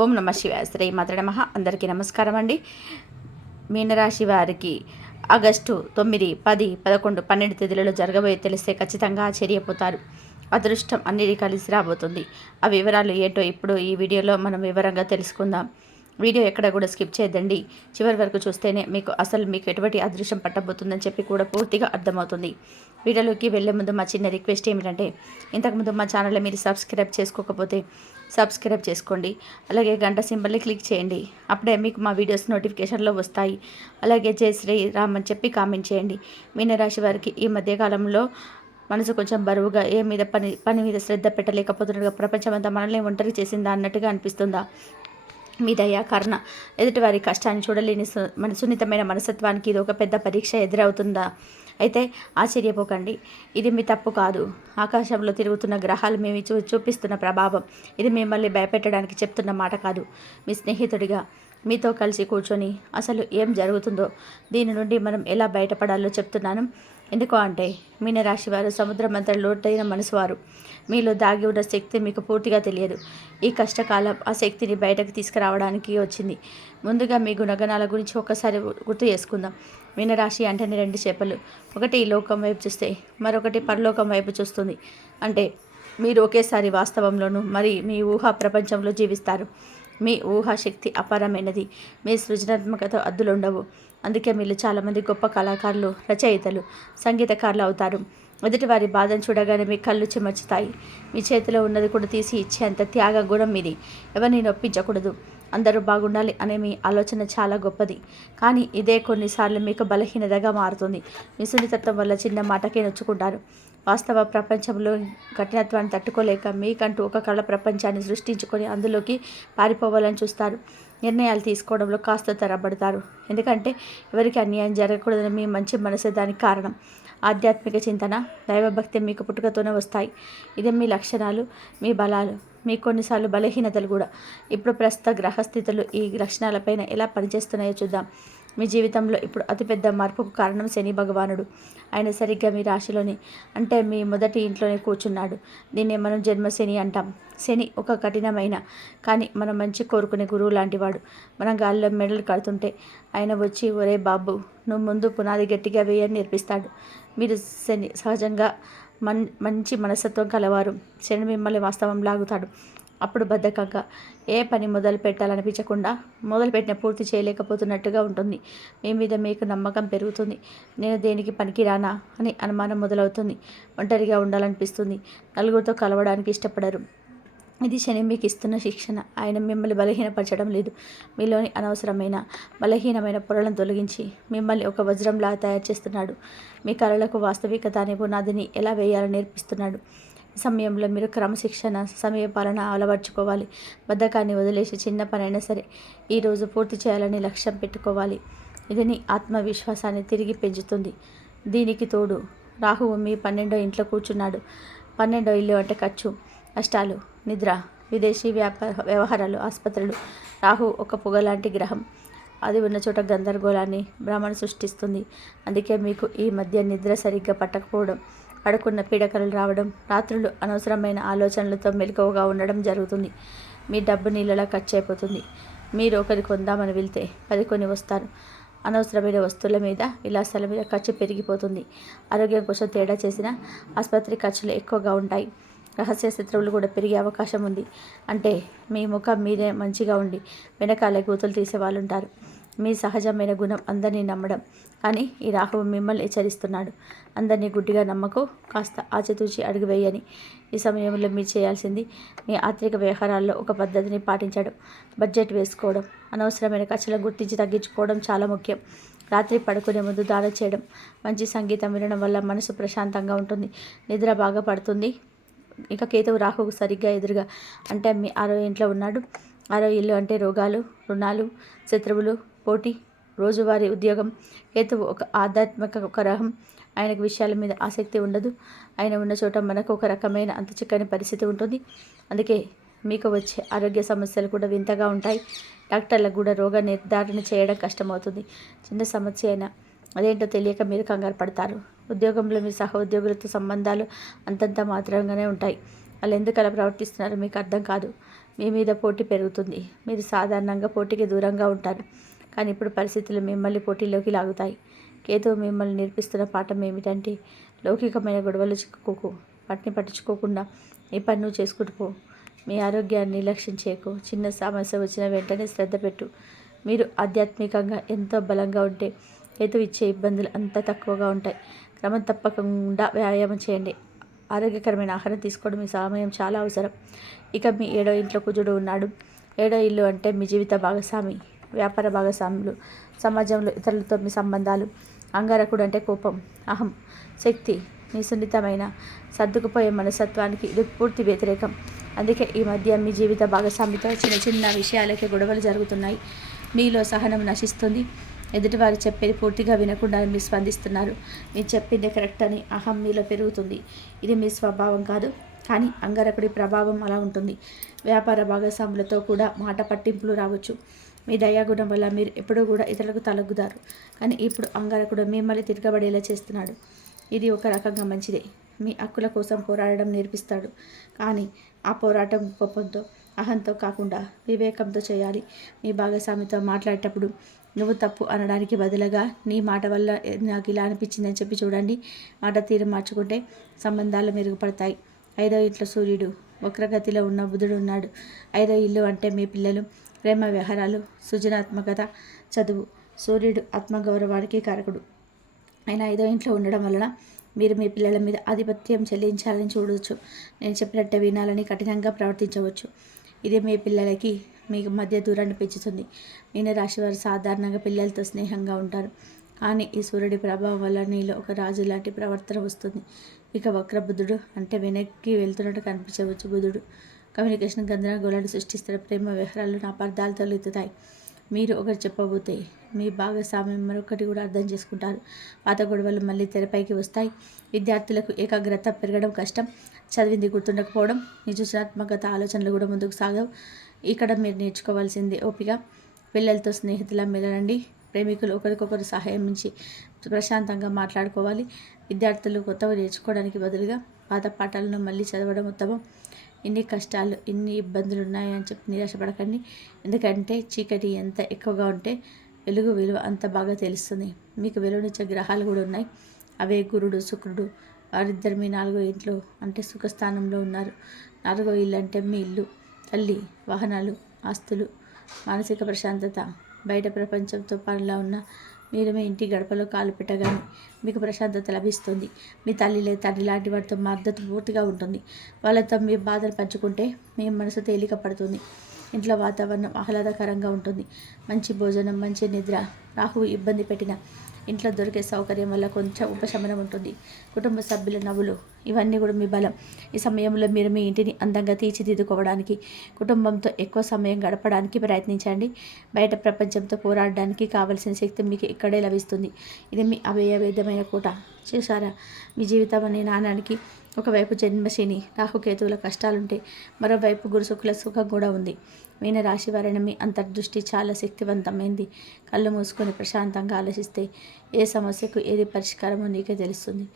ఓం నమ శివాయ. శ్రీ మాత్ర నమ. అందరికీ నమస్కారం అండి మీనరాశి వారికి ఆగస్టు తొమ్మిది పది పదకొండు పన్నెండు తేదీలలో జరగబోయే తెలిస్తే ఖచ్చితంగా ఆశ్చర్యపోతారు. అదృష్టం అన్నిటి కలిసి రాబోతుంది. ఆ వివరాలు ఏంటో ఇప్పుడు ఈ వీడియోలో మనం వివరంగా తెలుసుకుందాం. వీడియో ఎక్కడ కూడా స్కిప్ చేయదండి చివరి వరకు చూస్తేనే మీకు అసలు మీకు ఎటువంటి అదృష్టం పట్టబోతుందని చెప్పి కూడా పూర్తిగా అర్థమవుతుంది. వీడియోలోకి వెళ్ళే ముందు మా చిన్న రిక్వెస్ట్ ఏమిటంటే ఇంతకుముందు మా ఛానల్ మీరు సబ్స్క్రైబ్ చేసుకోకపోతే సబ్స్క్రైబ్ చేసుకోండి. అలాగే గంట సింబల్ని క్లిక్ చేయండి. అప్పుడే మీకు మా వీడియోస్ నోటిఫికేషన్లో వస్తాయి. అలాగే జై శ్రీరామ్ అని చెప్పి కామెంట్ చేయండి. మీనరాశి వారికి ఈ మధ్యకాలంలో మనసు కొంచెం బరువుగా ఏ మీద పని పని మీద శ్రద్ధ పెట్టలేకపోతున్నట్టుగా ప్రపంచమంతా మనల్ని ఒంటరి చేసిందా అన్నట్టుగా అనిపిస్తుందా? మీ దయా కర్ణ ఎదుటివారి కష్టాన్ని చూడలేని సు- మన సున్నితమైన మనస్తత్వానికి ఇది ఒక పెద్ద పరీక్ష ఎదురవుతుందా? అయితే ఆశ్చర్యపోకండి. ఇది మీ తప్పు కాదు. ఆకాశంలో తిరుగుతున్న గ్రహాలు మేము చూ చూపిస్తున్న ప్రభావం. ఇది మిమ్మల్ని భయపెట్టడానికి చెప్తున్న మాట కాదు. మీ స్నేహితుడిగా మీతో కలిసి కూర్చొని అసలు ఏం జరుగుతుందో దీని నుండి మనం ఎలా బయటపడాలో చెప్తున్నాను. ఎందుకు అంటే మీనరాశి వారు సముద్రం అంతా లోతైన మనసు వారు. మీలో దాగి ఉన్న శక్తి మీకు పూర్తిగా తెలియదు. ఈ కష్టకాలం ఆ శక్తిని బయటకు తీసుకురావడానికి వచ్చింది. ముందుగా మీ గుణగణాల గురించి ఒక్కసారి గుర్తు చేసుకుందాం. మీనరాశి అంటేనే రెండు చేపలు ఒకటి ఈ లోకం వైపు చూస్తే మరొకటి పరలోకం వైపు చూస్తుంది. అంటే మీరు ఒకేసారి వాస్తవంలోనూ మరి మీ ఊహా ప్రపంచంలో జీవిస్తారు. మీ ఊహాశక్తి అపారమైనది. మీ సృజనాత్మకత అద్దులుండవు. అందుకే మీరు చాలామంది గొప్ప కళాకారులు రచయితలు సంగీతకారులు అవుతారు. ఎదుటి వారి బాధను చూడగానే మీ కళ్ళు చెమర్చుతాయి. మీ చేతిలో ఉన్నది కూడా తీసి ఇచ్చేంత త్యాగ గుణం మీది. ఎవరిని నొప్పించకూడదు. అందరూ బాగుండాలి అనే మీ ఆలోచన చాలా గొప్పది. కానీ ఇదే కొన్నిసార్లు మీకు బలహీనతగా మారుతుంది. మీ సున్నితత్వం వల్ల చిన్న మాటకే నొచ్చుకుంటారు. వాస్తవ ప్రపంచంలో కఠినత్వాన్ని తట్టుకోలేక మీకంటూ ఒక కళ ప్రపంచాన్ని సృష్టించుకొని అందులోకి పారిపోవాలని చూస్తారు. నిర్ణయాలు తీసుకోవడంలో కాస్త తరబడతారు ఎందుకంటే ఎవరికి అన్యాయం జరగకూడదని మీ మంచి మనసే దానికి కారణం. ఆధ్యాత్మిక చింతన దైవభక్తి మీకు పుట్టుకతోనే వస్తాయి. ఇది మీ లక్షణాలు మీ బలాలు మీ కొన్నిసార్లు బలహీనతలు కూడా. ఇప్పుడు ప్రస్తుత గ్రహస్థితులు ఈ లక్షణాలపైన ఎలా పనిచేస్తున్నాయో చూద్దాం. మీ జీవితంలో ఇప్పుడు అతిపెద్ద మార్పుకు కారణం శని భగవానుడు. ఆయన సరిగ్గా మీ రాశిలోని అంటే మీ మొదటి ఇంట్లోనే కూర్చున్నాడు. దీన్నే మనం జన్మ శని అంటాం. శని ఒక కఠినమైన కానీ మనం మంచి కోరుకునే గురువు లాంటివాడు. మనం గాల్లో మెడలు కడుతుంటే ఆయన వచ్చి ఒరే బాబు నువ్వు ముందు పునాది గట్టిగా వేయని నేర్పిస్తాడు. మీరు శని సహజంగా మన్ మంచి మనస్తత్వం కలవారు. శని మిమ్మల్ని వాస్తవం లాగుతాడు. అప్పుడు బద్ధకంగా ఏ పని మొదలు పెట్టాలనిపించకుండా మొదలుపెట్టిన పూర్తి చేయలేకపోతున్నట్టుగా ఉంటుంది. మీ మీద మీకు నమ్మకం పెరుగుతుంది. నేను దేనికి పనికిరానా అని అనుమానం మొదలవుతుంది. ఒంటరిగా ఉండాలనిపిస్తుంది. నలుగురితో కలవడానికి ఇష్టపడరు. ఇది శని మీకు ఇస్తున్న శిక్షణ. ఆయన మిమ్మల్ని బలహీనపరచడం లేదు. మీలోని అనవసరమైన బలహీనమైన పొరలను తొలగించి మిమ్మల్ని ఒక వజ్రంలా తయారు చేస్తున్నాడు. మీ కళలకు వాస్తవికత అనే పునాదిని ఎలా వేయాలో నేర్పిస్తున్నాడు. సమయంలో మీరు క్రమశిక్షణ సమయపాలన అలవర్చుకోవాలి. బద్ధకాన్ని వదిలేసి చిన్న పనైనా సరే ఈరోజు పూర్తి చేయాలని లక్ష్యం పెట్టుకోవాలి. ఇది నీ ఆత్మవిశ్వాసాన్ని తిరిగి పెంచుతుంది. దీనికి తోడు రాహువు మీ పన్నెండో ఇంట్లో కూర్చున్నాడు. పన్నెండో ఇల్లు అంటే ఖర్చు నష్టాలు నిద్ర విదేశీ వ్యాపార వ్యవహారాలు ఆసుపత్రులు. రాహు ఒక పొగ లాంటి గ్రహం. అది ఉన్న చోట గందరగోళాన్ని భ్రమణ సృష్టిస్తుంది. అందుకే మీకు ఈ మధ్య నిద్ర సరిగ్గా పట్టకపోవడం పడుకున్న పీడకలు రావడం రాత్రులు అనవసరమైన ఆలోచనలతో మెలకువగా ఉండడం జరుగుతుంది. మీ డబ్బు నీళ్ళలా ఖర్చు అయిపోతుంది. మీరు ఒకరి కొందామని వెళ్తే పది కొని వస్తారు. అనవసరమైన వస్తువుల మీద విలాసాల మీద ఖర్చు పెరిగిపోతుంది. ఆరోగ్యం కోసం తేడా చేసిన ఆసుపత్రి ఖర్చులు ఎక్కువగా ఉంటాయి. రహస్య శత్రువులు కూడా పెరిగే అవకాశం ఉంది. అంటే మీ ముఖం మీరే మంచిగా ఉండి వెనకాల గూతులు తీసే వాళ్ళు ఉంటారు మీ సహజమైన గుణం అందరినీ నమ్మడం కానీ ఈ రాహువు మిమ్మల్ని హెచ్చరిస్తున్నాడు. అందరినీ గుడ్డిగా నమ్మకు కాస్త ఆచితూచి అడుగు వేయని ఈ సమయంలో మీరు చేయాల్సింది మీ ఆర్థిక వ్యవహారాల్లో ఒక పద్ధతిని పాటించడం బడ్జెట్ వేసుకోవడం అనవసరమైన ఖర్చులను గుర్తించి తగ్గించుకోవడం చాలా ముఖ్యం. రాత్రి పడుకునే ముందు దానం చేయడం మంచి సంగీతం వినడం వల్ల మనసు ప్రశాంతంగా ఉంటుంది నిద్ర బాగా పడుతుంది. ఇక కేతువు రాహువు సరిగ్గా ఎదురుగా అంటే మీ ఆరో ఇంట్లో ఉన్నాడు. ఆరో ఇల్లు అంటే రోగాలు రుణాలు శత్రువులు పోటీ రోజువారీ ఉద్యోగం హేతువు ఒక ఆధ్యాత్మిక ఒక రహం. ఆయనకు విషయాల మీద ఆసక్తి ఉండదు. ఆయన ఉన్న చోట మనకు ఒక రకమైన అంత చిక్కని పరిస్థితి ఉంటుంది. అందుకే మీకు వచ్చే ఆరోగ్య సమస్యలు కూడా వింతగా ఉంటాయి. డాక్టర్లకు కూడా రోగ నిర్ధారణ చేయడం కష్టమవుతుంది. చిన్న సమస్య అయినా అదేంటో తెలియక మీరు కంగారు పడతారు. ఉద్యోగంలో మీ సహోద్యోగులతో సంబంధాలు అంతంత మాత్రంగానే ఉంటాయి. వాళ్ళు ఎందుకు అలా ప్రవర్తిస్తున్నారో మీకు అర్థం కాదు. మీ మీద పోటీ పెరుగుతుంది. మీరు సాధారణంగా పోటీకి దూరంగా ఉంటారు. కానీ ఇప్పుడు పరిస్థితులు మిమ్మల్ని పోటీలోకి లాగుతాయి. కేతు మిమ్మల్ని నేర్పిస్తున్న పాఠం ఏమిటంటే లౌకికమైన గొడవలు చిక్కుకోకు వాటిని పట్టించుకోకుండా నీ పని నువ్వు చేసుకుంటూ పో. మీ ఆరోగ్యాన్ని నిర్లక్ష్యం చేయకు. చిన్న సమస్య వచ్చిన వెంటనే శ్రద్ధ పెట్టు. మీరు ఆధ్యాత్మికంగా ఎంతో బలంగా ఉంటే కేతు ఇచ్చే ఇబ్బందులు అంత తక్కువగా ఉంటాయి. క్రమం తప్పకుండా వ్యాయామం చేయండి. ఆరోగ్యకరమైన ఆహారం తీసుకోవడం మీ సమయం చాలా అవసరం. ఇక మీ ఏడో ఇంట్లో కుజుడు ఉన్నాడు. ఏడో ఇల్లు అంటే మీ జీవిత భాగస్వామి. వ్యాపార భాగస్వాములు సమాజంలో ఇతరులతో మీ సంబంధాలు అంగారకుడు అంటే కోపం అహం శక్తి మీ సున్నితమైన సర్దుకుపోయే మనస్తత్వానికి ఇది పూర్తి వ్యతిరేకం. అందుకే ఈ మధ్య మీ జీవిత భాగస్వామితో చిన్న చిన్న విషయాలకే గొడవలు జరుగుతున్నాయి. మీలో సహనం నశిస్తుంది. ఎదుటివారు చెప్పేది పూర్తిగా వినకుండా మీరు స్పందిస్తున్నారు. మీరు చెప్పింది కరెక్ట్ అని అహం మీలో పెరుగుతుంది. ఇది మీ స్వభావం కాదు. కానీ అంగారకుడి ప్రభావం అలా ఉంటుంది. వ్యాపార భాగస్వాములతో కూడా మాట పట్టింపులు రావచ్చు. మీ దయాగుణం వల్ల మీరు ఎప్పుడూ కూడా ఇతరులకు తలగ్గుతారు. కానీ ఇప్పుడు అంగారకుడు మిమ్మల్ని తిరగబడేలా చేస్తున్నాడు. ఇది ఒక రకంగా మంచిదే. మీ హక్కుల కోసం పోరాడడం నేర్పిస్తాడు. కానీ ఆ పోరాటం కోపంతో అహంతో కాకుండా వివేకంతో చేయాలి. మీ భాగస్వామితో మాట్లాడేటప్పుడు నువ్వు తప్పు అనడానికి బదులుగా నీ మాట వల్ల నాకు ఇలా అనిపించిందని చెప్పి చూడండి. మాట తీరు మార్చుకుంటే సంబంధాలు మెరుగుపడతాయి. ఐదో ఇంట్లో సూర్యుడు వక్రగతిలో ఉన్న బుధుడు ఉన్నాడు. ఐదో ఇల్లు అంటే మీ పిల్లలు. ప్రేమ వ్యవహారాలు సృజనాత్మకత చదువు. సూర్యుడు ఆత్మగౌరవానికి కారకుడు. ఆయన ఐదో ఇంట్లో ఉండడం వలన మీరు మీ పిల్లల మీద ఆధిపత్యం చెల్లించాలని చూడవచ్చు నేను చెప్పినట్టే వినాలని కఠినంగా ప్రవర్తించవచ్చు. ఇది మీ పిల్లలకి మీకు మధ్య దూరాన్ని పెంచుతుంది. మీనరాశి వారు సాధారణంగా పిల్లలతో స్నేహంగా ఉంటారు. కానీ ఈ సూర్యుడి ప్రభావం వల్ల నీలో ఒక రాజు లాంటి ప్రవర్తన వస్తుంది. ఇక వక్ర బుద్ధుడు అంటే వెనక్కి వెళ్తున్నట్టు కనిపించవచ్చు బుధుడు. కమ్యూనికేషన్ గందరగోళాలు సృష్టిస్తారు. ప్రేమ వ్యవహారాలు అపార్థాలతో ఎత్తుతాయి మీరు ఒకటి చెప్పబోతే మీ భాగస్వామ్యం మరొకటి కూడా అర్థం చేసుకుంటారు. పాత గొడవలు మళ్ళీ తెరపైకి వస్తాయి. విద్యార్థులకు ఏకాగ్రత పెరగడం కష్టం. చదివింది గుర్తుండకపోవడం నిజాత్మకత ఆలోచనలు కూడా ముందుకు సాగవు. ఇక్కడ మీరు నేర్చుకోవాల్సింది ఓపిక. పిల్లలతో స్నేహితుల మెలనండి ప్రేమికులు ఒకరికొకరు సహాయం నుంచి ప్రశాంతంగా మాట్లాడుకోవాలి. విద్యార్థులు కొత్తగా నేర్చుకోవడానికి బదులుగా పాత పాఠాలను మళ్ళీ చదవడం ఉత్తమం. ఇన్ని కష్టాలు ఇన్ని ఇబ్బందులు ఉన్నాయని చెప్పి నిరాశపడకండి. ఎందుకంటే చీకటి ఎంత ఎక్కువగా ఉంటే వెలుగు విలువ అంత బాగా తెలుస్తుంది. మీకు వెలువనిచ్చే గ్రహాలు కూడా ఉన్నాయి. అవే గురుడు శుక్రుడు వారిద్దరు మీ నాలుగో ఇంట్లో అంటే సుఖస్థానంలో ఉన్నారు. నాలుగో ఇల్లు అంటే మీ ఇల్లు తల్లి వాహనాలు ఆస్తులు మానసిక ప్రశాంతత బయట ప్రపంచంతో పనిలా ఉన్న మీరు మీ ఇంటి గడపలో కాలు పెట్టగానే మీకు ప్రశాంతత లభిస్తుంది. మీ తల్లి లేదా తండ్రి లాంటి వారితో మద్దతు పూర్తిగా ఉంటుంది. వాళ్ళతో మీ బాధలు పంచుకుంటే మీ మనసు తేలిక పడుతుంది. ఇంట్లో వాతావరణం ఆహ్లాదకరంగా ఉంటుంది. మంచి భోజనం మంచి నిద్ర రాహువు ఇబ్బంది పెట్టిన ఇంట్లో దొరికే సౌకర్యం వల్ల కొంచెం ఉపశమనం ఉంటుంది. కుటుంబ సభ్యుల నవ్వులు ఇవన్నీ కూడా మీ బలం. ఈ సమయంలో మీరు మీ ఇంటిని అందంగా తీర్చిదిద్దుకోవడానికి కుటుంబంతో ఎక్కువ సమయం గడపడానికి ప్రయత్నించండి. బయట ప్రపంచంతో పోరాడడానికి కావలసిన శక్తి మీకు ఇక్కడే లభిస్తుంది. ఇది మీ అభయవేదమైన కూట. చూసారా మీ జీవితం అనే నాణానికి ఒకవైపు జన్మశిని రాహుకేతువుల కష్టాలుంటే మరోవైపు గురుసుకుల సుఖం కూడా ఉంది. మీనరాశి రాశి మీ అంతర్దృష్టి చాలా శక్తివంతమైంది. కళ్ళు మూసుకొని ప్రశాంతంగా ఆలోచిస్తే ఏ సమస్యకు ఏది పరిష్కారమో నీకే తెలుస్తుంది.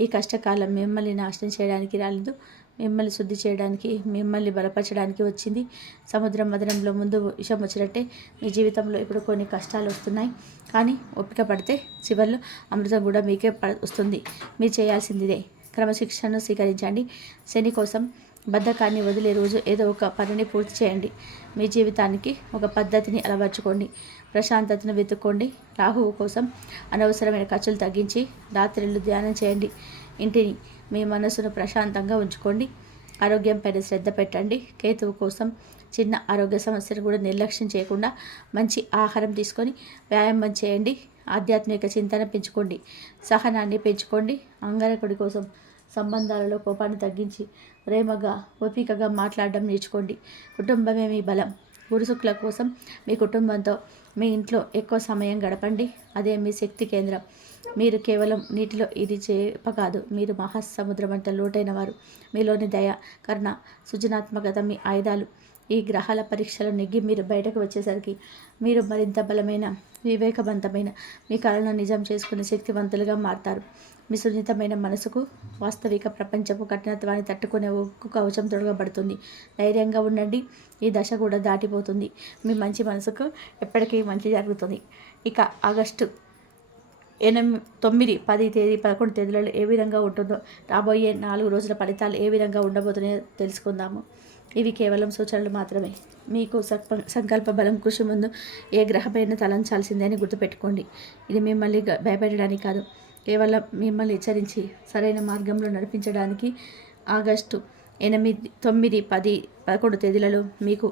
ఈ కష్టకాలం మిమ్మల్ని నాశనం చేయడానికి రాలేదు. మిమ్మల్ని శుద్ధి చేయడానికి మిమ్మల్ని బలపరచడానికి వచ్చింది. సముద్రం మదనంలో ముందు విషం వచ్చినట్టే మీ జీవితంలో ఇప్పుడు కొన్ని కష్టాలు వస్తున్నాయి. కానీ ఓపిక పడితే చివరిలో అమృతం కూడా మీకే వస్తుంది. మీరు చేయాల్సిందిదే. క్రమశిక్షణను స్వీకరించండి. శని కోసం బద్ధకాన్ని వదిలే రోజు ఏదో ఒక పనిని పూర్తి చేయండి. మీ జీవితానికి ఒక పద్ధతిని అలవర్చుకోండి. ప్రశాంతతను వెతుక్కోండి. రాహువు కోసం అనవసరమైన ఖర్చులు తగ్గించి రాత్రిళ్ళు ధ్యానం చేయండి. ఇంటిని మీ మనసును ప్రశాంతంగా ఉంచుకోండి. ఆరోగ్యంపైన శ్రద్ధ పెట్టండి. కేతువు కోసం చిన్న ఆరోగ్య సమస్యలు కూడా నిర్లక్ష్యం చేయకుండా మంచి ఆహారం తీసుకొని వ్యాయామం చేయండి. ఆధ్యాత్మిక చింతన పెంచుకోండి. సహనాన్ని పెంచుకోండి. అంగారకుడి కోసం సంబంధాలలో కోపాన్ని తగ్గించి ప్రేమగా ఓపికగా మాట్లాడడం నేర్చుకోండి. కుటుంబమే మీ బలం. గురుసుకుల కోసం మీ కుటుంబంతో మీ ఇంట్లో ఎక్కువ సమయం గడపండి. అదే మీ శక్తి కేంద్రం. మీరు కేవలం నీటిలో ఇది చేప కాదు. మీరు మహాసముద్రం అంత లోటైన వారు. మీలోని దయ కర్ణ సృజనాత్మకత మీ ఆయుధాలు. ఈ గ్రహాల పరీక్షలు నెగ్గి మీరు బయటకు వచ్చేసరికి మీరు మరింత బలమైన వివేకవంతమైన మీ కళను నిజం చేసుకునే శక్తివంతులుగా మారుతారు. మీ సున్నితమైన మనసుకు వాస్తవిక ప్రపంచపు కఠినత్వాన్ని తట్టుకునే ఉక్కు కవచం తొడగబడుతుంది. ధైర్యంగా ఉండండి. ఈ దశ కూడా దాటిపోతుంది. మీ మంచి మనసుకు ఎప్పటికీ మంచి జరుగుతుంది. ఇక ఆగస్టు ఎనిమిది తొమ్మిది పది తేదీ పదకొండు తేదీలలో ఏ విధంగా ఉంటుందో రాబోయే నాలుగు రోజుల ఫలితాలు ఏ విధంగా ఉండబోతున్నాయో తెలుసుకుందాము. ఇవి కేవలం సూచనలు మాత్రమే. మీకు సత్ప- సంకల్ప బలం కృషి ముందు ఏ గ్రహమైన తలంచాల్సిందే అని గుర్తుపెట్టుకోండి. ఇది మిమ్మల్ని భయపెట్టడానికి కాదు. కేవలం మిమ్మల్ని హెచ్చరించి సరైన మార్గంలో నడిపించడానికి ఆగస్టు ఎనిమిది తొమ్మిది పది పదకొండు తేదీలలో మీకు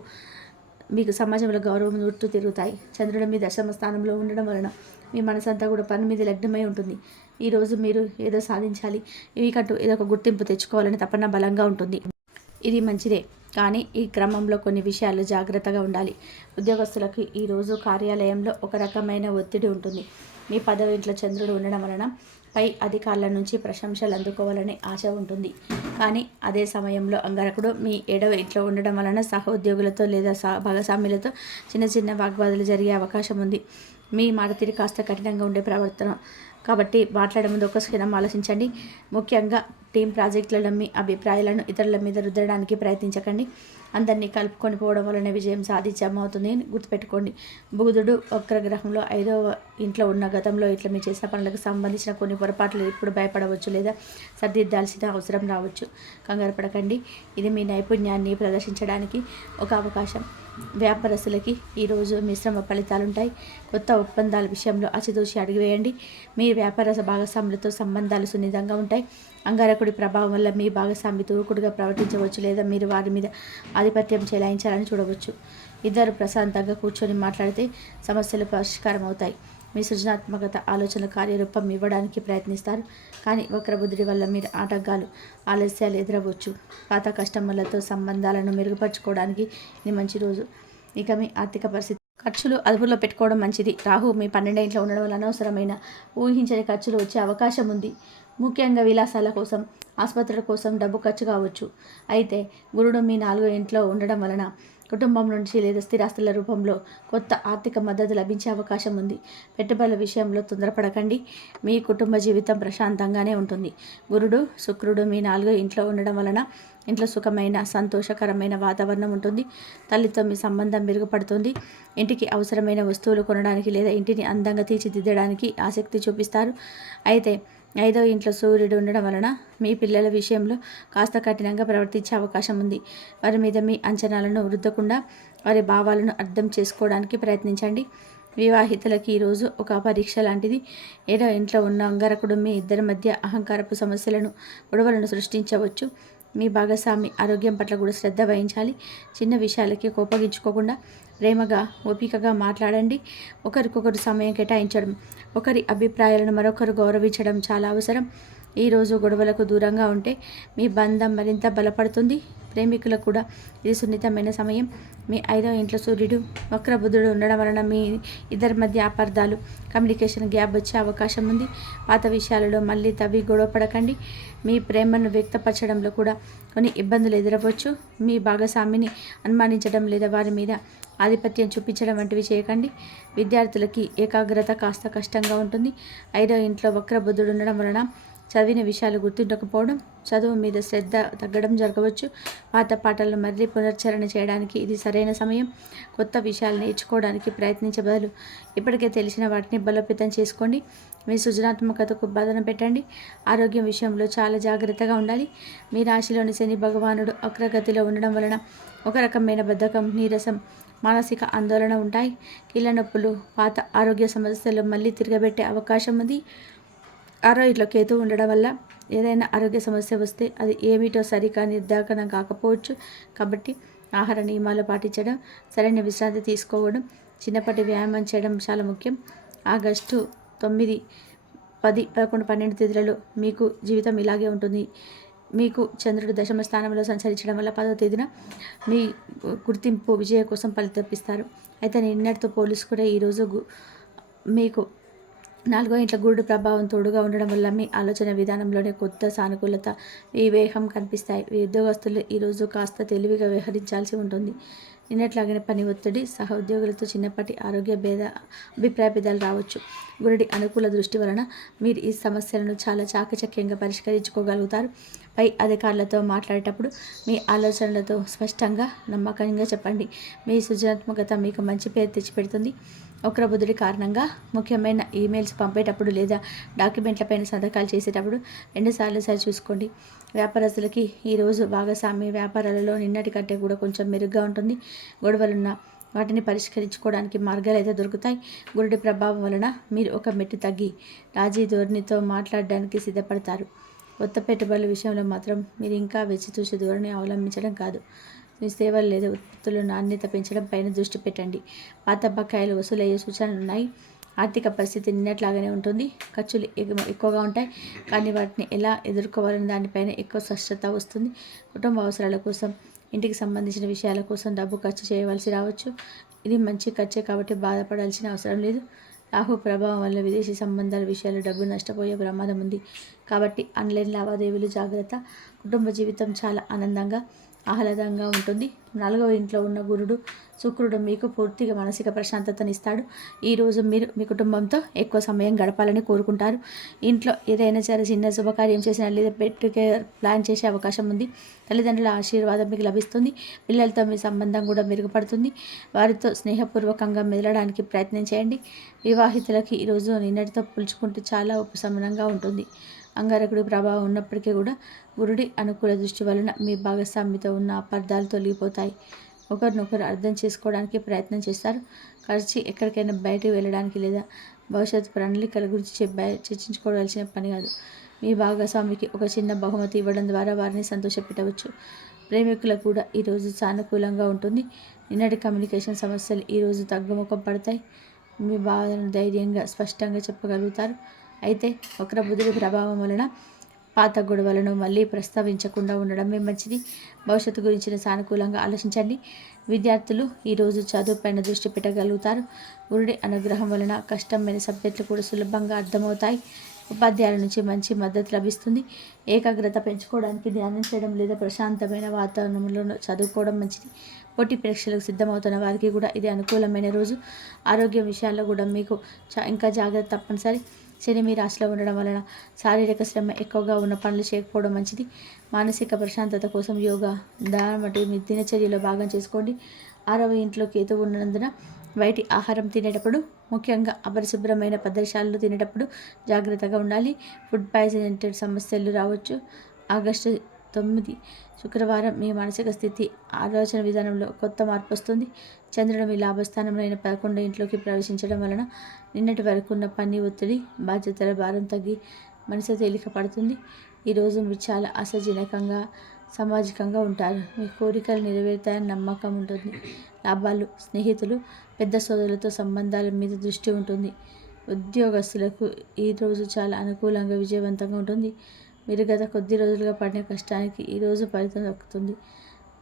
మీకు సమాజంలో గౌరవం చుట్టూ తిరుగుతాయి. చంద్రుడు మీ దశమ స్థానంలో ఉండడం వలన మీ మనసంతా కూడా పని మీద లగ్నమై ఉంటుంది. ఈరోజు మీరు ఏదో సాధించాలి. మీకంటూ ఏదో ఒక గుర్తింపు తెచ్చుకోవాలని తపన బలంగా ఉంటుంది. ఇది మంచిదే. కానీ ఈ క్రమంలో కొన్ని విషయాలు జాగ్రత్తగా ఉండాలి. ఉద్యోగస్తులకు ఈరోజు కార్యాలయంలో ఒక రకమైన ఒత్తిడి ఉంటుంది. మీ పదవి ఇంట్లో చంద్రుడు ఉండడం వలన పై అధికారుల నుంచి ప్రశంసలు అందుకోవాలనే ఆశ ఉంటుంది. కానీ అదే సమయంలో అంగారకుడు మీ ఏడవ ఇంట్లో ఉండడం వలన సహోద్యోగులతో లేదా సహ భాగస్వాములతో చిన్న చిన్న వాగ్వాదాలు జరిగే అవకాశం ఉంది. మీ మాట తీరు కాస్త కఠినంగా ఉండే ప్రవర్తన కాబట్టి మాట్లాడే ముందు ఒక క్షణం ఆలోచించండి. ముఖ్యంగా టీం ప్రాజెక్టులలో మీ అభిప్రాయాలను ఇతరుల మీద రుద్దడానికి ప్రయత్నించకండి. అందరినీ కలుపుకొని పోవడం వలన విజయం సాధించమవుతుంది అని గుర్తుపెట్టుకోండి. బుధుడు వక్రగ్రహంలో ఐదో ఇంట్లో ఉన్న గతంలో ఇట్లా మీరు చేసిన పనులకు సంబంధించిన కొన్ని పొరపాట్లు ఇప్పుడు భయపడవచ్చు లేదా సర్దిద్దాల్సిన అవసరం రావచ్చు. కంగారు పడకండి. ఇది మీ నైపుణ్యాన్ని ప్రదర్శించడానికి ఒక అవకాశం. వ్యాపారస్తులకి ఈరోజు మిశ్రమ ఫలితాలు ఉంటాయి కొత్త ఒప్పందాల విషయంలో అచితూచి అడిగివేయండి మీ వ్యాపార భాగస్వాములతో సంబంధాలు సున్నితంగా ఉంటాయి. అంగారకుడి ప్రభావం వల్ల మీ భాగస్వామి దూకుడుగా ప్రవర్తించవచ్చు లేదా మీరు వారి మీద ఆధిపత్యం చెలాయించాలని చూడవచ్చు. ఇద్దరు ప్రశాంతంగా కూర్చొని మాట్లాడితే సమస్యలు పరిష్కారం అవుతాయి మీ సృజనాత్మకత ఆలోచన కార్యరూపం ఇవ్వడానికి ప్రయత్నిస్తారు. కానీ వక్రబుద్ధి వల్ల మీరు ఆటంకాలు ఆలస్యాలు ఎదురవచ్చు. పాత కస్టమర్లతో సంబంధాలను మెరుగుపరచుకోవడానికి ఇది మంచి రోజు. ఇక మీ ఆర్థిక పరిస్థితి. ఖర్చులు అదుపులో పెట్టుకోవడం మంచిది. రాహు మీ పన్నెండు ఇంట్లో ఉండడం వల్ల అనవసరమైన ఊహించని ఖర్చులు వచ్చే అవకాశం ఉంది. ముఖ్యంగా విలాసాల కోసం ఆసుపత్రుల కోసం డబ్బు ఖర్చు కావచ్చు. అయితే గురుడు మీ నాలుగో ఇంట్లో ఉండడం వలన కుటుంబం నుంచి లేదా స్థిరాస్తుల రూపంలో కొత్త ఆర్థిక మద్దతు లభించే అవకాశం ఉంది. పెట్టుబడుల విషయంలో తొందరపడకండి. మీ కుటుంబ జీవితం ప్రశాంతంగానే ఉంటుంది. గురుడు శుక్రుడు మీ నాలుగో ఇంట్లో ఉండడం వలన ఇంట్లో సుఖమైన సంతోషకరమైన వాతావరణం ఉంటుంది. తల్లితో మీ సంబంధం మెరుగుపడుతుంది. ఇంటికి అవసరమైన వస్తువులు కొనడానికి లేదా ఇంటిని అందంగా తీర్చిదిద్దడానికి ఆసక్తి చూపిస్తారు. అయితే ఐదో ఇంట్లో సూర్యుడు ఉండడం వలన మీ పిల్లల విషయంలో కాస్త కఠినంగా ప్రవర్తించే అవకాశం ఉంది. వారి మీద మీ అంచనాలను వృద్ధకుండా వారి భావాలను అర్థం చేసుకోవడానికి ప్రయత్నించండి. వివాహితులకి ఈరోజు ఒక పరీక్ష లాంటిది. ఏడో ఇంట్లో ఉన్న అంగారకుడు మీ ఇద్దరి మధ్య అహంకారపు సమస్యలను గొడవలను సృష్టించవచ్చు. మీ భాగస్వామి ఆరోగ్యం పట్ల కూడా శ్రద్ధ వహించాలి. చిన్న విషయాలకి కోపగించుకోకుండా ప్రేమగా ఓపికగా మాట్లాడండి. ఒకరికొకరు సమయం కేటాయించడం ఒకరి అభిప్రాయాలను మరొకరు గౌరవించడం చాలా అవసరం. ఈరోజు గొడవలకు దూరంగా ఉంటే మీ బంధం మరింత బలపడుతుంది. ప్రేమికులకు కూడా ఇది సున్నితమైన సమయం. మీ ఐదవ ఇంట్లో సూర్యుడు వక్రబుద్ధుడు ఉండడం వలన మీ ఇద్దరి మధ్య అపార్థాలు కమ్యూనికేషన్ గ్యాప్ వచ్చే అవకాశం ఉంది. పాత విషయాలలో మళ్ళీ తవ్వి గొడవ పడకండి. మీ ప్రేమను వ్యక్తపరచడంలో కూడా కొన్ని ఇబ్బందులు ఎదురవచ్చు మీ భాగస్వామిని అనుమానించడం లేదా వారి మీద ఆధిపత్యం చూపించడం వంటివి చేయకండి. విద్యార్థులకి ఏకాగ్రత కాస్త కష్టంగా ఉంటుంది. ఐదవ ఇంట్లో వక్రబుద్ధుడు ఉండడం వలన చదివిన విషయాలు గుర్తుండకపోవడం చదువు మీద శ్రద్ధ తగ్గడం జరగవచ్చు. పాత పాటలను మళ్ళీ పునర్చరణ చేయడానికి ఇది సరైన సమయం. కొత్త విషయాలు నేర్చుకోవడానికి ప్రయత్నించే బదులు ఇప్పటికే తెలిసిన వాటిని బలోపేతం చేసుకోండి. మీ సృజనాత్మకతకు బదన పెట్టండి. ఆరోగ్యం విషయంలో చాలా జాగ్రత్తగా ఉండాలి. మీ రాశిలోని శని భగవానుడు అగ్రగతిలో ఉండడం వలన ఒక రకమైన బద్ధకం నీరసం మానసిక ఆందోళన ఉంటాయి. కీళ్ళ నొప్పులు పాత ఆరోగ్య సమస్యలు మళ్ళీ తిరగబెట్టే అవకాశం ఉంది. ఆరో ఇట్లా కేతు ఉండడం వల్ల ఏదైనా ఆరోగ్య సమస్య వస్తే అది ఏమిటో సరిగా నిర్ధారణ కాకపోవచ్చు. కాబట్టి ఆహార నియమాలు పాటించడం సరైన విశ్రాంతి తీసుకోవడం చిన్నపాటి వ్యాయామం చేయడం చాలా ముఖ్యం. ఆగస్టు తొమ్మిది పది పదకొండు పన్నెండు తేదీలలో మీకు జీవితం ఇలాగే ఉంటుంది. మీకు చంద్రుడు దశమ స్థానంలో సంచరించడం వల్ల పదవ తేదీన మీ గుర్తింపు విజయ కోసం ఫలితప్పిస్తారు అయితే నిన్నటితో పోల్చుకుంటే ఈరోజు మీకు నాలుగో ఇంట్లో గురుడు ప్రభావం తోడుగా ఉండడం వల్ల మీ ఆలోచన విధానంలోనే కొత్త సానుకూలత వివేహం కనిపిస్తాయి. ఉద్యోగస్తులు ఈరోజు కాస్త తెలివిగా వ్యవహరించాల్సి ఉంటుంది. నిన్నట్లాగిన పని ఒత్తిడి సహ ఉద్యోగులతో చిన్నప్పటి ఆరోగ్య భేద అభిప్రాయ భేదాలు రావచ్చు. గురుడి అనుకూల దృష్టి వలన మీరు ఈ సమస్యలను చాలా చాకచక్యంగా పరిష్కరించుకోగలుగుతారు. పై అధికారులతో మాట్లాడేటప్పుడు మీ ఆలోచనలతో స్పష్టంగా నమ్మకంగా చెప్పండి. మీ సృజనాత్మకత మీకు మంచి పేరు తెచ్చిపెడుతుంది. వక్రబుద్ధుడి కారణంగా ముఖ్యమైన ఈమెయిల్స్ పంపేటప్పుడు లేదా డాక్యుమెంట్లపైన సంతకాలు చేసేటప్పుడు రెండుసార్లు సరి చూసుకోండి. వ్యాపారస్తులకి ఈరోజు భాగస్వామ్య వ్యాపారాలలో నిన్నటి కంటే కూడా కొంచెం మెరుగ్గా ఉంటుంది. గొడవలున్న వాటిని పరిష్కరించుకోవడానికి మార్గాలు అయితే దొరుకుతాయి. గురుడి ప్రభావం వలన మీరు ఒక మెట్టు తగ్గి రాజీ ధోరణితో మాట్లాడడానికి సిద్ధపడతారు. కొత్త పెట్టుబడుల విషయంలో మాత్రం మీరు ఇంకా వెచ్చి చూసే ధోరణి అవలంబించడం కాదు. మీ సేవలు లేదా ఉత్పత్తుల నాణ్యత పెంచడం పైన దృష్టి పెట్టండి. పాత బకాయిలు వసూలయ్యే సూచనలు ఉన్నాయి. ఆర్థిక పరిస్థితి నిన్నట్లాగానే ఉంటుంది. ఖర్చులు ఎక్కువగా ఉంటాయి. కానీ వాటిని ఎలా ఎదుర్కోవాలని దానిపైన ఎక్కువ స్పష్టత వస్తుంది. కుటుంబ అవసరాల కోసం ఇంటికి సంబంధించిన విషయాల కోసం డబ్బు ఖర్చు చేయవలసి రావచ్చు. ఇది మంచి ఖర్చే కాబట్టి బాధపడాల్సిన అవసరం లేదు. రాహు ప్రభావం వల్ల విదేశీ సంబంధాల విషయాలు డబ్బు నష్టపోయే ప్రమాదం ఉంది. కాబట్టి ఆన్లైన్ లావాదేవీలు జాగ్రత్త. కుటుంబ జీవితం చాలా ఆనందంగా ఆహ్లాదంగా ఉంటుంది. నాలుగవ ఇంట్లో ఉన్న గురుడు శుక్రుడు మీకు పూర్తిగా మానసిక ప్రశాంతతనిస్తాడు. ఈరోజు మీరు మీ కుటుంబంతో ఎక్కువ సమయం గడపాలని కోరుకుంటారు. ఇంట్లో ఏదైనా సరే చిన్న శుభకార్యం చేసినా లేదా పెట్ ప్లాన్ చేసే అవకాశం ఉంది. తల్లిదండ్రుల ఆశీర్వాదం మీకు లభిస్తుంది. పిల్లలతో మీ సంబంధం కూడా మెరుగుపడుతుంది. వారితో స్నేహపూర్వకంగా మెదలడానికి ప్రయత్నం చేయండి. వివాహితులకి ఈరోజు నిన్నటితో పులుచుకుంటూ చాలా ఉపశమనంగా ఉంటుంది. అంగారకుడి ప్రభావం ఉన్నప్పటికీ కూడా గురుడి అనుకూల దృష్టి వలన మీ భాగస్వామితో ఉన్న అపార్థాలు తొలగిపోతాయి. ఒకరినొకరు అర్థం చేసుకోవడానికి ప్రయత్నం చేస్తారు. కలిసి ఎక్కడికైనా బయటకు వెళ్ళడానికి లేదా భవిష్యత్ ప్రణాళికల గురించి చర్చించుకోవాల్సిన పని కాదు. మీ భాగస్వామికి ఒక చిన్న బహుమతి ఇవ్వడం ద్వారా వారిని సంతోషపెట్టవచ్చు. ప్రేమికులకు కూడా ఈరోజు సానుకూలంగా ఉంటుంది. నిన్నటి కమ్యూనికేషన్ సమస్యలు ఈరోజు తగ్గుముఖం పడతాయి. మీ బాధను ధైర్యంగా స్పష్టంగా చెప్పగలుగుతారు. అయితే వక్ర బుధుడి ప్రభావం వలన పాత గొడవలను మళ్ళీ ప్రస్తావించకుండా ఉండడమే మంచిది. భవిష్యత్తు గురించిన సానుకూలంగా ఆలోచించండి. విద్యార్థులు ఈరోజు చదువుపైన దృష్టి పెట్టగలుగుతారు. గురుడి అనుగ్రహం వలన కష్టమైన సబ్జెక్టులు కూడా సులభంగా అర్థమవుతాయి. ఉపాధ్యాయుల నుంచి మంచి మద్దతు లభిస్తుంది. ఏకాగ్రత పెంచుకోవడానికి ధ్యానం చేయడం లేదా ప్రశాంతమైన వాతావరణంలో చదువుకోవడం మంచిది. పోటీ పరీక్షలకు సిద్ధమవుతున్న వారికి కూడా ఇది అనుకూలమైన రోజు. ఆరోగ్య విషయాల్లో కూడా మీకు ఇంకా జాగ్రత్త తప్పనిసరి. శని మీ రాశిలో ఉండడం వలన శారీరక శ్రమ ఎక్కువగా ఉన్న పనులు చేయకపోవడం మంచిది. మానసిక ప్రశాంతత కోసం యోగా దాని వంటి మీ దినచర్యలో భాగం చేసుకోండి. ఆరవ ఇంట్లో కేతు ఉన్నందున బయటి ఆహారం తినేటప్పుడు ముఖ్యంగా అపరిశుభ్రమైన ప్రదేశాల్లో తినేటప్పుడు జాగ్రత్తగా ఉండాలి. ఫుడ్ పాయిజన్ సమస్యలు రావచ్చు. ఆగస్టు తొమ్మిది శుక్రవారం మీ మానసిక స్థితి ఆలోచన విధానంలో కొత్త మార్పు వస్తుంది. చంద్రుడు మీ లాభస్థానంలో అయిన పదకొండు ఇంట్లోకి ప్రవేశించడం వలన నిన్నటి వరకు ఉన్న పని ఒత్తిడి బాధ్యతల భారం తగ్గి మనసు తేలిక పడుతుంది. ఈరోజు మీరు చాలా అసజనకంగా సామాజికంగా ఉంటారు. మీ కోరికలు నెరవేరుతాయని నమ్మకం ఉంటుంది. లాభాలు స్నేహితులు పెద్ద సోదరులతో సంబంధాల మీద దృష్టి ఉంటుంది. ఉద్యోగస్తులకు ఈరోజు చాలా అనుకూలంగా విజయవంతంగా ఉంటుంది. మీరు గత కొద్ది రోజులుగా పడిన కష్టానికి ఈరోజు ఫలితం దక్కుతుంది.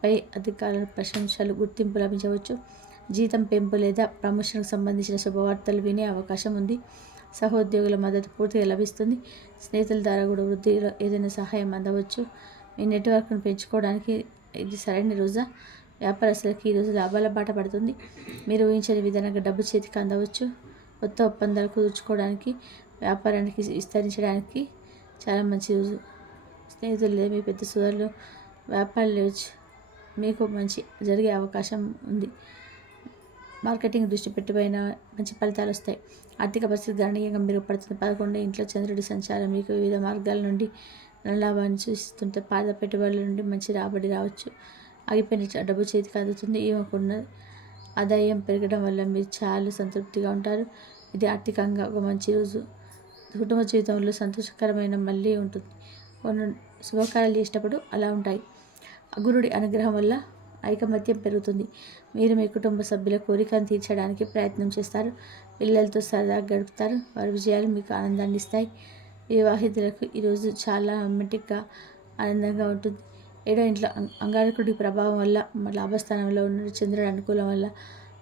పై అధికారుల ప్రశంసలు గుర్తింపు లభించవచ్చు. జీతం పెంపు లేదా ప్రమోషన్కు సంబంధించిన శుభవార్తలు వినే అవకాశం ఉంది. సహోద్యోగుల మద్దతు పూర్తిగా లభిస్తుంది. స్నేహితుల ద్వారా కూడా వృద్ధిలో ఏదైనా సహాయం అందవచ్చు. మీ నెట్వర్క్ను పెంచుకోవడానికి ఇది సరైన రోజా? వ్యాపారస్తులకి ఈరోజు లాభాల బాట పడుతుంది. మీరు ఊహించని విధంగా డబ్బు చేతికి అందవచ్చు. కొత్త ఒప్పందాలు కుదుర్చుకోవడానికి వ్యాపారానికి విస్తరించడానికి చాలా మంచి రోజు. స్నేహితులు లేదు మీ పెద్ద సోదరులు వ్యాపారాలు లేవచ్చు. మీకు మంచి జరిగే అవకాశం ఉంది. మార్కెటింగ్ దృష్టి పెట్టిపోయిన మంచి ఫలితాలు వస్తాయి. ఆర్థిక పరిస్థితి గణనీయంగా మెరుగుపడుతుంది. పదకొండు ఇంట్లో చంద్రుడి సంచారం మీకు వివిధ మార్గాల నుండి నల్లాభాన్ని సూచిస్తుంటే పాత పెట్టుబడుల నుండి మంచి రాబడి రావచ్చు. ఆగిపోయిన డబ్బు చేతికి అందుతుంది ఈమెకున్న ఆదాయం పెరగడం వల్ల మీరు చాలా సంతృప్తిగా ఉంటారు. ఇది ఆర్థికంగా ఒక మంచి రోజు. కుటుంబ జీవితంలో సంతోషకరమైన మళ్ళీ ఉంటుంది. కొన్ని శుభకార్యాలు చేసేటప్పుడు అలా ఉంటాయి. గురుడి అనుగ్రహం వల్ల ఐకమత్యం పెరుగుతుంది. మీరు మీ కుటుంబ సభ్యుల కోరికను తీర్చడానికి ప్రయత్నం చేస్తారు. పిల్లలతో సరదాగా గడుపుతారు. వారి విజయాలు మీకు ఆనందాన్ని ఇస్తాయి. వివాహితులకు ఈరోజు చాలా రొమాంటిక్గా ఆనందంగా ఉంటుంది. ఏడో ఇంట్లో అంగారకుడి ప్రభావం వల్ల లాభస్థానంలో ఉన్న చంద్రుడి అనుకూలం వల్ల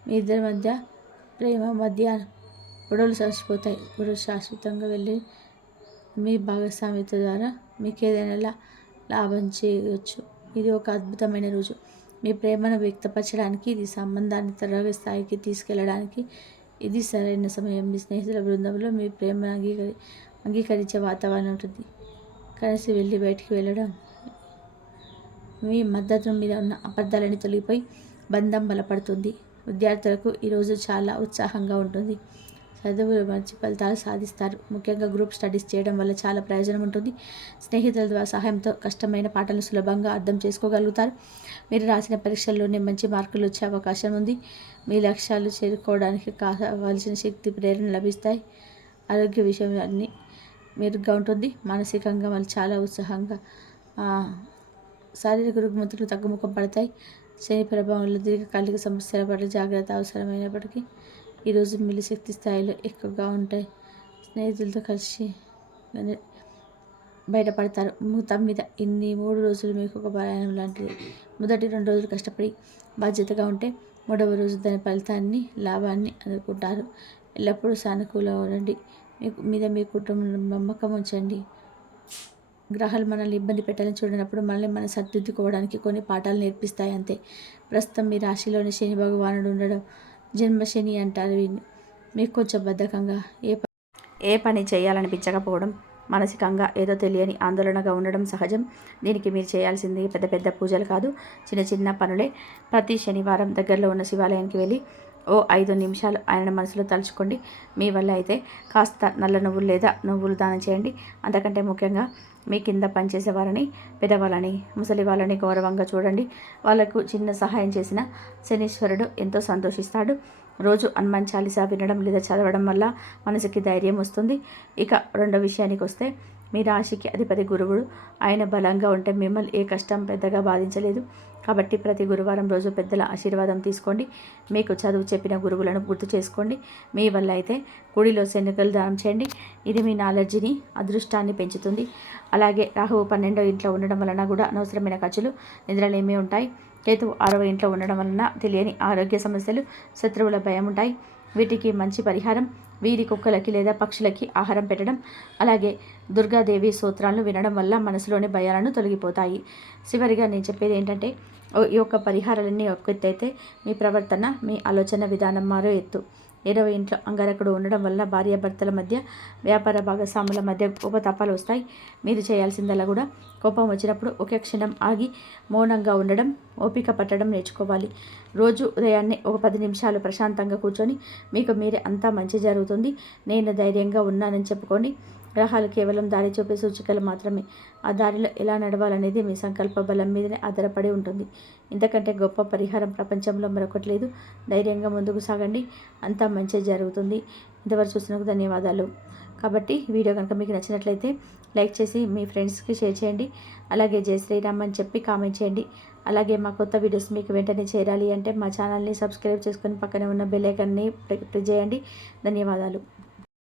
మీ ఇద్దరి మధ్య ప్రేమ మధ్య గొడవలు చచ్చిపోతాయి గొడవలు శాశ్వతంగా వెళ్ళి మీ భాగస్వామ్యత ద్వారా మీకు ఏదైనా లాభం చేయవచ్చు ఇది ఒక అద్భుతమైన రోజు. మీ ప్రేమను వ్యక్తపరచడానికి ఇది సంబంధాన్ని తరగతి స్థాయికి తీసుకెళ్ళడానికి ఇది సరైన సమయం. మీ స్నేహితుల బృందంలో మీ ప్రేమను అంగీకరి అంగీకరించే వాతావరణం ఉంటుంది. కలిసి వెళ్ళి బయటికి వెళ్ళడం మీ మద్దతు మీద ఉన్న అబద్ధాలని తొలగిపోయి బంధం బలపడుతుంది. విద్యార్థులకు ఈరోజు చాలా ఉత్సాహంగా ఉంటుంది. చదువులు మంచి ఫలితాలు సాధిస్తారు. ముఖ్యంగా గ్రూప్ స్టడీస్ చేయడం వల్ల చాలా ప్రయోజనం ఉంటుంది. స్నేహితుల ద్వారా సహాయంతో కష్టమైన పాటలను సులభంగా అర్థం చేసుకోగలుగుతారు. మీరు రాసిన పరీక్షల్లోనే మంచి మార్కులు వచ్చే అవకాశం ఉంది. మీ లక్ష్యాలు చేరుకోవడానికి కావాల్సిన శక్తి ప్రేరణ లభిస్తాయి. ఆరోగ్య విషయం అన్నీ మెరుగ్గా ఉంటుంది. మానసికంగా వాళ్ళు చాలా ఉత్సాహంగా శారీరక రుగ్మతులు తగ్గుముఖం పడతాయి. శని ప్రభావంలో దీర్ఘకాలిక సమస్యల పట్ల జాగ్రత్త అవసరమైనప్పటికీ ఈరోజు మిల్లి శక్తి స్థాయిలో ఎక్కువగా ఉంటాయి. స్నేహితులతో కలిసి బయటపడతారు. మొత్తం మీద ఇన్ని మూడు రోజులు మీకు ఒక ప్రయాణం లాంటిది. మొదటి రెండు రోజులు కష్టపడి బాధ్యతగా ఉంటే మూడవ రోజు దాని ఫలితాన్ని లాభాన్ని అందుకుంటారు. ఎల్లప్పుడూ సానుకూలంగా ఉండండి. మీకు మీద మీ కుటుంబం నమ్మకం ఉంచండి. గ్రహాలు మనల్ని ఇబ్బంది పెట్టాలని చూడనప్పుడు మనల్ని మనం సర్దిద్దుకోవడానికి కొన్ని పాఠాలు నేర్పిస్తాయి అంతే. ప్రస్తుతం మీ రాశిలోని శని భగవానుడు ఉండడం జన్మశని అంటారు వీడిని మీకు కొంచెం బద్ధకంగా ఏ ఏ పని చేయాలనిపించకపోవడం మానసికంగా ఏదో తెలియని ఆందోళనగా ఉండడం సహజం. దీనికి మీరు చేయాల్సింది పెద్ద పెద్ద పూజలు కాదు చిన్న చిన్న పనులే. ప్రతి శనివారం దగ్గరలో ఉన్న శివాలయానికి వెళ్ళి ఓ ఐదు నిమిషాలు ఆయన మనసులో తలుచుకోండి. మీ వల్ల అయితే కాస్త నల్ల నువ్వులు లేదా నువ్వులు దానం చేయండి. అంతకంటే ముఖ్యంగా మీ కింద పనిచేసే వారిని పెదవాళ్ళని ముసలి వాళ్ళని గౌరవంగా చూడండి. వాళ్ళకు చిన్న సహాయం చేసిన శనీశ్వరుడు ఎంతో సంతోషిస్తాడు. రోజు హనుమాన్ చాలీసా వినడం లేదా చదవడం వల్ల మనసుకి ధైర్యం వస్తుంది. ఇక రెండో విషయానికి వస్తే మీ రాశికి అధిపతి గురువుడు. ఆయన బలంగా ఉంటే మిమ్మల్ని ఏ కష్టం పెద్దగా బాధించలేదు. కాబట్టి ప్రతి గురువారం రోజు పెద్దల ఆశీర్వాదం తీసుకోండి. మీకు చదువు చెప్పిన గురువులను గుర్తు చేసుకోండి. మీ వల్ల అయితే గుడిలో శనుకలు దానం చేయండి. ఇది మీ నాలెడ్జిని అదృష్టాన్ని పెంచుతుంది. అలాగే రాహువు పన్నెండో ఇంట్లో ఉండడం వలన కూడా అనవసరమైన ఖర్చులు నిద్రలేమీ ఉంటాయి. కేతు ఆరవ ఇంట్లో ఉండడం వలన తెలియని ఆరోగ్య సమస్యలు శత్రువుల భయం ఉంటాయి. వీటికి మంచి పరిహారం వీరి కుక్కలకి లేదా పక్షులకి ఆహారం పెట్టడం అలాగే దుర్గాదేవి సూత్రాలను వినడం వల్ల మనసులోని భయాలను తొలగిపోతాయి. చివరిగా నేను చెప్పేది ఏంటంటే ఈ యొక్క పరిహారాలన్నీ ఒక అయితే మీ ప్రవర్తన మీ ఆలోచన విధానం మారో ఎత్తు. ఇరవై ఇంట్లో అంగారకుడు ఉండడం వల్ల భార్యాభర్తల మధ్య వ్యాపార భాగస్వాముల మధ్య కోపతాపాలు వస్తాయి. మీరు చేయాల్సిందల్లా కూడా కోపం వచ్చినప్పుడు ఒకే క్షణం ఆగి మౌనంగా ఉండడం ఓపిక పట్టడం నేర్చుకోవాలి. రోజు ఉదయాన్నే ఒక పది నిమిషాలు ప్రశాంతంగా కూర్చొని మీకు మీరే అంతా మంచి జరుగుతుంది నేను ధైర్యంగా ఉన్నానని చెప్పుకోండి. గ్రహాలు కేవలం దారి చూపే సూచికలు మాత్రమే. ఆ దారిలో ఎలా నడవాలనేది మీ సంకల్ప బలం మీదనే ఆధారపడి ఉంటుంది. ఇంతకంటే గొప్ప పరిహారం ప్రపంచంలో మరొకటి లేదు. ధైర్యంగా ముందుకు సాగండి. అంతా మంచి జరుగుతుంది. ఇంతవరకు చూసినందుకు ధన్యవాదాలు. కాబట్టి వీడియో కనుక మీకు నచ్చినట్లయితే లైక్ చేసి మీ ఫ్రెండ్స్కి షేర్ చేయండి. అలాగే జై శ్రీరామ్ అని చెప్పి కామెంట్ చేయండి. అలాగే మా కొత్త వీడియోస్ మీకు వెంటనే చేరాలి అంటే మా ఛానల్ని సబ్స్క్రైబ్ చేసుకొని పక్కనే ఉన్న బెల్ ఐకన్ని ప్రెస్ చేయండి. ధన్యవాదాలు.